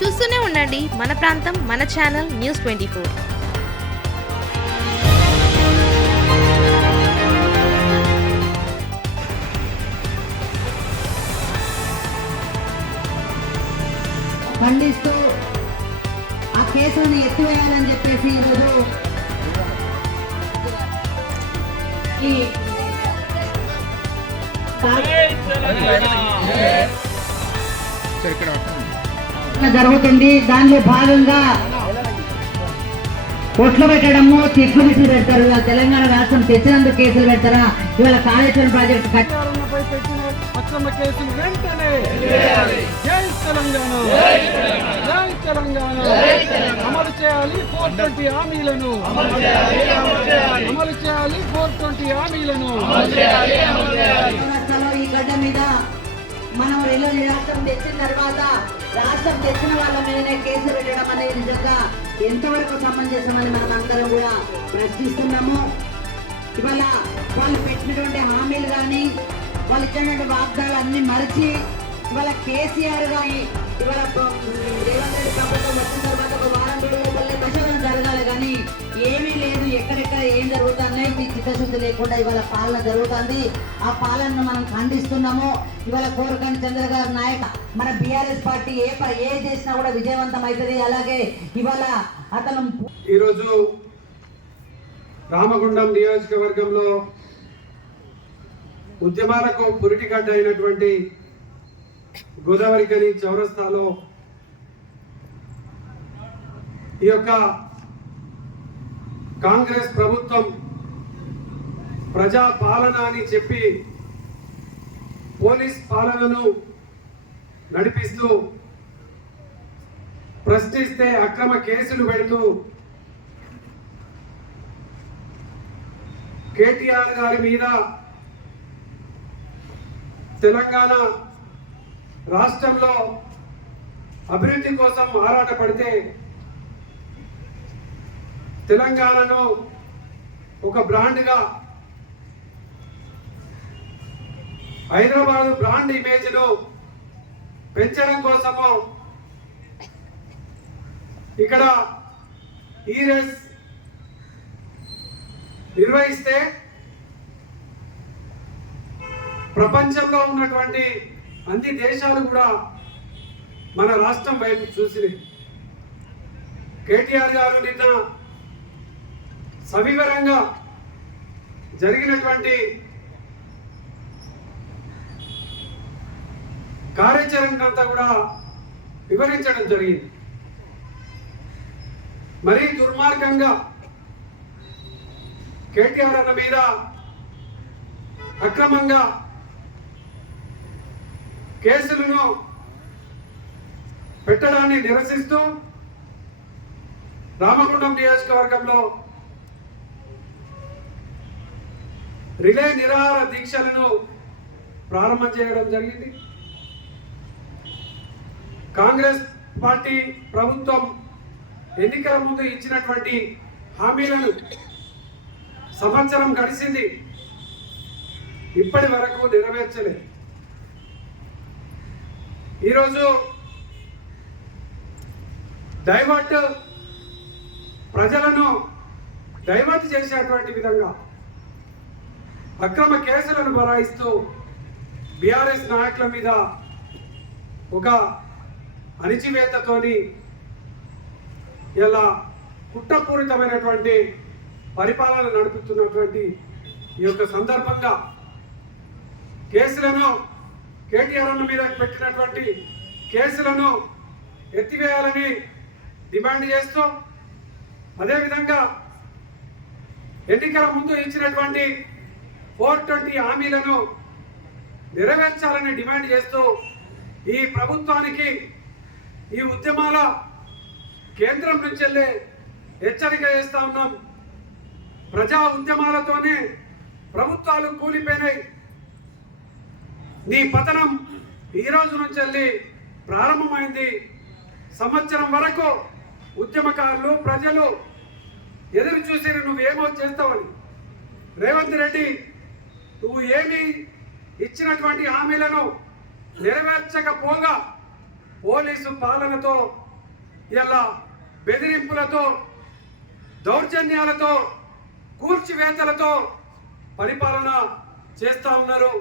చూస్తూనే ఉండండి మన ప్రాంతం మన ఛానల్ న్యూస్ ట్వంటీ ఫోర్. ఖండిస్తూ ఆ కేసులను ఎత్తివేయాలని చెప్పేసి ఈరోజు ఈ జరుగుతుంది. దానిలో భాగంగా కొట్లు పెట్టడము తిట్లు విసిరి పెడతారు. ఇవాళ తెలంగాణ రాష్ట్రం తెచ్చినందుకు కేసులు పెడతారా? ఇవాళ కాళేశ్వరం ప్రాజెక్టు తెలంగాణ! తెలంగాణ! చేయాలి ఫోర్ ట్వంటీ హామీలను. అమలు చేయాలి ఫోర్ ట్వంటీ హామీలను. రాష్ట్రంలో ఈ గడ్డ మీద మనం రెల్లు రాష్ట్రం తెచ్చిన తర్వాత రాష్ట్రం తెచ్చిన వాళ్ళ మీదనే కేసు పెట్టడం అనేది నిజంగా ఎంతవరకు సమంజసమని మనం అందరం కూడా ప్రశ్నిస్తున్నాము. ఇవాళ వాళ్ళు పెట్టినటువంటి హామీలు కానీ వాళ్ళు ఇచ్చినటువంటి వాగ్దానాలు అన్ని మరిచి ఇవాళ కేసీఆర్ కానీ ఇవాళ రేవంత్ రెడ్డి ప్రభుత్వం వచ్చిన తర్వాత చిత్తశుద్ధి లేకుండా ఇవాళ పాలన జరుగుతుంది. ఆ పాలనను మనం ఖండిస్తున్నాము. ఇవాళ కోరకండి చంద్ర గారి నాయక. మన బీఆర్ఎస్ పార్టీ ఏ ఏ చేసినా కూడా విజయవంతం అవుతుంది అలాగే ఇవాళ అతను ఈరోజు రామగుండం నియోజకవర్గంలో ఉద్యమాలకు పురిటిగడ్డ అయినటువంటి గోదావరికని చౌరస్తాలో ఈ యొక్క కాంగ్రెస్ ప్రభుత్వం ప్రజా పాలన అని చెప్పి పోలీస్ పాలనను నడిపిస్తూ ప్రశ్నిస్తే అక్రమ కేసులు పెడుతూ కేటీఆర్ గారి మీద తెలంగాణ రాష్ట్రంలో అభివృద్ధి కోసం ఆరాటపడితే తెలంగాణను ఒక బ్రాండ్గా హైదరాబాద్ బ్రాండ్ ఇమేజ్ను పెంచడం కోసము ఇక్కడ ఈ రేస్ నిర్వహిస్తే ప్రపంచంలో ఉన్నటువంటి అన్ని దేశాలు కూడా మన రాష్ట్రం వైపు చూసినాయి. కేటీఆర్ గారు నిన్న సవివరంగా జరిగినటువంటి కార్యాచరణ అంతా కూడా వివరించడం జరిగింది. మరీ దుర్మార్గంగా కేటీఆర్ అన్న మీద అక్రమంగా కేసులను పెట్టడాన్ని నిరసిస్తూ రామగుండం నియోజకవర్గంలో రిలే నిరాహార దీక్షలను ప్రారంభం చేయడం జరిగింది. కాంగ్రెస్ పార్టీ ప్రభుత్వం ఎన్నికల ముందు ఇచ్చినటువంటి హామీలను సంవత్సరం గడిచింది. ఇప్పటి వరకు నెరవేర్చలేదు. ఈరోజు డైవర్ట్ ప్రజలను డైవర్ట్ చేసేటువంటి విధంగా అక్రమ కేసులను బరాయిస్తూ బీఆర్ఎస్ నాయకుల మీద ఒక అణిచివేతతోని ఇలా కుట్రపూరితమైనటువంటి పరిపాలన నడుపుతున్నటువంటి ఈ యొక్క సందర్భంగా కేసులను కేటీఆర్ అన్న మీద పెట్టినటువంటి కేసులను ఎత్తివేయాలని డిమాండ్ చేస్తూ అదేవిధంగా ఎన్నికల ముందు ఇచ్చినటువంటి ఫోర్ ట్వంటీ హామీలను నెరవేర్చాలని డిమాండ్ చేస్తూ ఈ ప్రభుత్వానికి ఈ ఉద్యమాల కేంద్రం నుంచి వెళ్ళే హెచ్చరిక చేస్తా ఉన్నాం. ప్రజా ఉద్యమాలతోనే ప్రభుత్వాలు కూలిపోయినాయి. నీ పతనం ఈ రోజు నుంచి వెళ్ళి ప్రారంభమైంది. సంవత్సరం వరకు ఉద్యమకారులు ప్రజలు ఎదురు చూసి నువ్వేమో చేస్తావని. రేవంత్ రెడ్డి నువ్వు ఏమి ఇచ్చినటువంటి హామీలను నెరవేర్చకపోగా పోలీసు పాలనతో ఇలా బెదిరింపులతో దౌర్జన్యాలతో కూర్చివేతలతో పరిపాలన చేస్తా ఉన్నారు.